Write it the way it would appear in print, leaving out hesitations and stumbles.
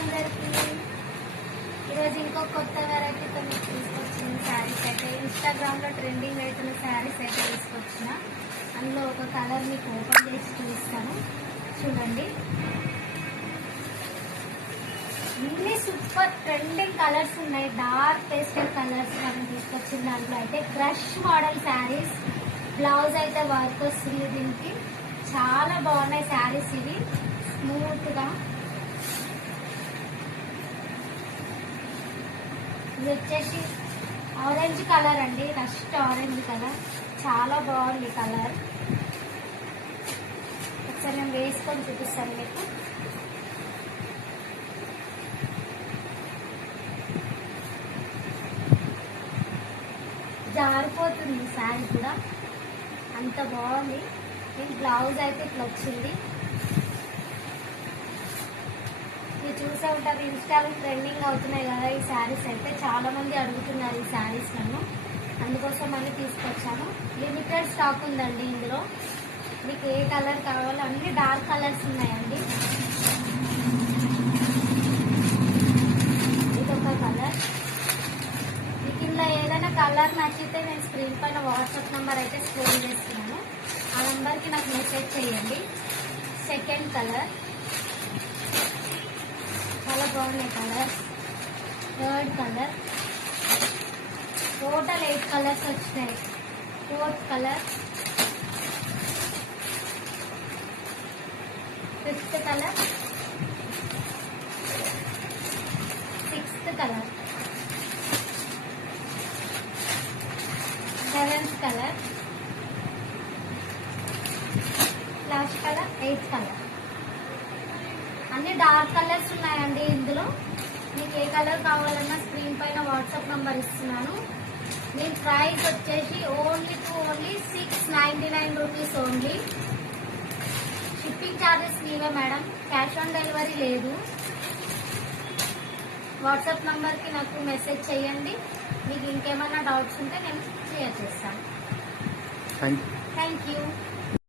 అందరికి ఈరోజు ఇంకో కొత్త వెరైటీతో మీకు తీసుకొచ్చిన శారీస్ అయితే ఇన్స్టాగ్రామ్లో ట్రెండింగ్ అవుతున్న శారీస్ అయితే తీసుకొచ్చిన. అందులో ఒక కలర్ మీకు ఓపెన్ చేసి చూపిస్తాను, చూడండి. ఇన్ని సూపర్ ట్రెండింగ్ కలర్స్ ఉన్నాయి, డార్క్ పేస్టల్ కలర్స్ మనం తీసుకొచ్చిన దాంట్లో అయితే క్రష్ మోడల్ శారీస్. బ్లౌజ్ అయితే వర్క్ వస్తుంది, దీనికి చాలా బాగున్నాయి శారీస్. ఇవి స్మూత్గా, ఇది వచ్చేసి ఆరెంజ్ కలర్ అండి, రస్ట్ ఆరెంజ్ కలర్, చాలా బాగుంది కలర్. ఒకసారి నేను వేసుకొని చూపిస్తాను మీకు. జారిపోతుంది శారీ కూడా, అంత బాగుంది. దీని బ్లౌజ్ అయితే ఇట్లా వచ్చింది. మీరు చూసే ఉంటారు, ఇన్స్టాలో ట్రెండింగ్ అవుతున్నాయి కదా ఈ శారీస్. అయితే చాలా మంది అడుగుతున్నారు ఈ శారీస్ నన్ను, అందుకోసం మళ్ళీ తీసుకొచ్చాను. లిమిటెడ్ స్టాక్ ఉందండి ఇందులో. మీకు ఏ కలర్ కావాలో అన్ని డార్క్ కలర్స్ ఉన్నాయండి. ఇదొక కలర్. మీకు ఇందులో ఏదైనా కలర్ నచ్చితే నేను స్క్రీన్ పైన వాట్సాప్ నెంబర్ అయితే స్క్రోల్ చేస్తున్నాను, ఆ నెంబర్కి నాకు మెసేజ్ చేయండి. సెకండ్ కలర్ చాలా బాగున్నాయి colours. Third colour, total 8 colours వచ్చినాయి. Fourth colour, fifth colour, sixth colour, seventh colour, last colour, eighth colour. అన్ని డార్క్ కలర్స్ ఉన్నాయండి ఇందులో. మీకు ఏ కలర్ కావాలన్నా స్క్రీన్ పైన వాట్సాప్ నంబర్ ఇస్తున్నాను. దీని ప్రైస్ వచ్చేసి only 699 rupees only. Shipping charges మీవే మేడం, క్యాష్ ఆన్ డెలివరీ లేదు. వాట్సాప్ నంబర్కి నాకు మెసేజ్ చేయండి. మీకు ఇంకేమైనా డౌట్స్ ఉంటే నేను క్లియర్ చేస్తాను. Thank you.